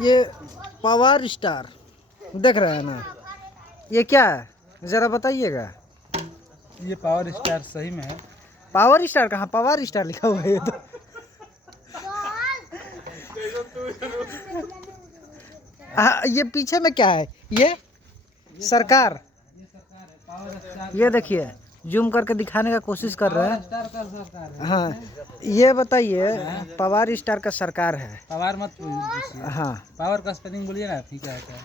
ये power star देख रहे हैं ना, ये क्या है ज़रा बताइएगा। ये पावर स्टार सही में है। पावर स्टार कहाँ, पावर स्टार लिखा हुआ है ये तो। ये पीछे में क्या है, ये सरकार। ये देखिए जूम करके दिखाने का कोशिश कर रहे हैं। स्टार का सरकार है। हाँ ये बताइए, पावर स्टार का सरकार है। पावर मत पूछिए। हाँ पावर का स्पेलिंग बोलिए ना, ठीक है क्या?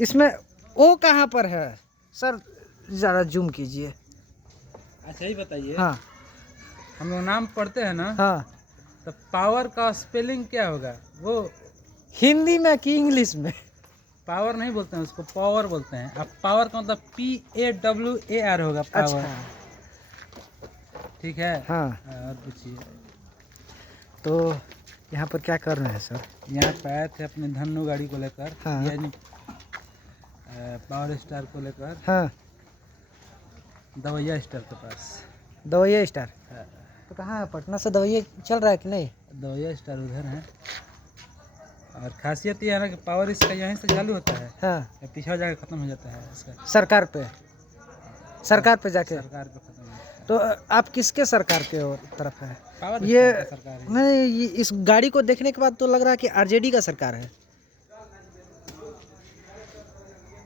इसमें ओ कहाँ पर है सर, ज़रा जूम कीजिए। अच्छा ही बताइए। हाँ हम लोग नाम पढ़ते हैं ना, हाँ, तो पावर का स्पेलिंग क्या होगा? वो हिंदी में कि इंग्लिश में? पावर नहीं बोलते हैं, उसको पावर बोलते हैं। अब पावर का मतलब PAWAR होगा, पावर। अच्छा ठीक है। हाँ, और पूछिए। तो यहाँ पर क्या कर रहे हैं सर? यहाँ पे आए थे अपने धन्नो गाड़ी को लेकर, हाँ। यानी पावर स्टार को लेकर हाँ दवैया स्टार के पास। दवैया स्टार हाँ, तो कहाँ है, पटना से दवैया चल रहा है कि नहीं? दवैया स्टार उधर है। और खासियत ये है ना कि पावर इसका यहीं से चालू होता है, हाँ या पीछे जाकर ख़त्म हो जाता है इसका। सरकार पे जाके। सरकार पे ख़त्म हो जाता है। तो आप किसके सरकार के तरफ है? पावर ये स्टार का सरकार है। नहीं, ये इस गाड़ी को देखने के बाद तो लग रहा है कि आरजेडी का सरकार है।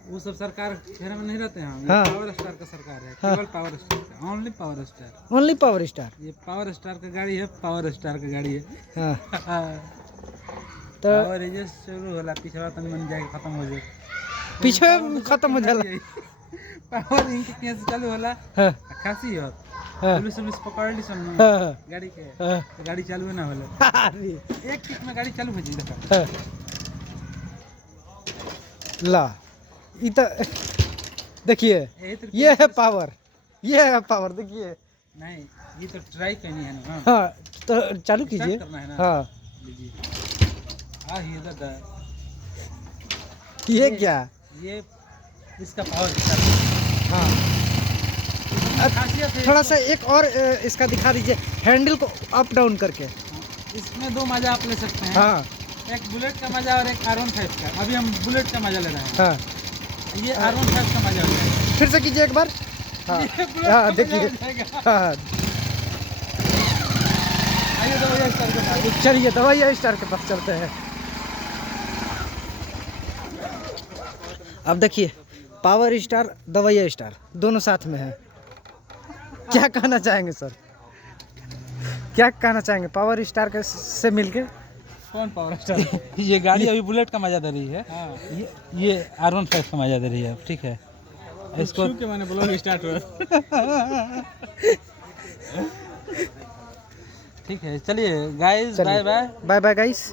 वो सब सरकार घेरे में नहीं रहते हैं। ये हाँ। पावर स्टार का सरकार है, हाँ। केवल पावर स्टार का, only power star. Only power star. ये पावर स्टार का गाड़ी है, पावर स्टार का गाड़ी है। हाँ तो पावर ये शुरू होला, पीछे तन मन जाके खत्म हो जाए। पीछे खत्म हो जाला। पावर इनके केस चालू होला, हाँ खासी हो हाँ पुलिस पकड़ ली सन हाँ गाड़ी के, हाँ। तो गाड़ी चालू ना होला। अरे एक किक में गाड़ी चालू हो जाए। देखा हाँ। ला ये तो देखिए, यही तो ये है पावर, ये है पावर देखिए। नहीं, ये तो ट्राई करनी है ना। हाँ तो चालू कीजिए। करना है ना। हाँ लीजिए। ही दादा, ये क्या? ये इसका पावर स्टार। हाँ खासियत है थोड़ा सा एक और इसका दिखा दीजिए, हैंडल को अप डाउन करके। इसमें दो मजा आप ले सकते हैं। हाँ एक बुलेट का मजा और एक R15 का। अभी हम बुलेट का मजा ले रहे हैं। हाँ ये R15 का मजा हो जाएगा। फिर से कीजिए एक बार। हाँ ये बुलेट हाँ का देखिए। मजा हो जाएगा। हाँ आइए दवैया स्टार के पास। चलिए दवैया स्टार के पास चलते हैं। अब देखिए पावर स्टार दवैया स्टार दोनों साथ में है। क्या कहना चाहेंगे सर, क्या कहना चाहेंगे पावर स्टार के से मिलके? कौन पावर स्टार? ये गाड़ी अभी बुलेट का मजा दे रही है। ये R15 का मजा दे रही है। ठीक है, इसको के मैंने ब्लॉग स्टार्ट हुआ। ठीक है, चलिए guys, bye bye. Bye bye guys.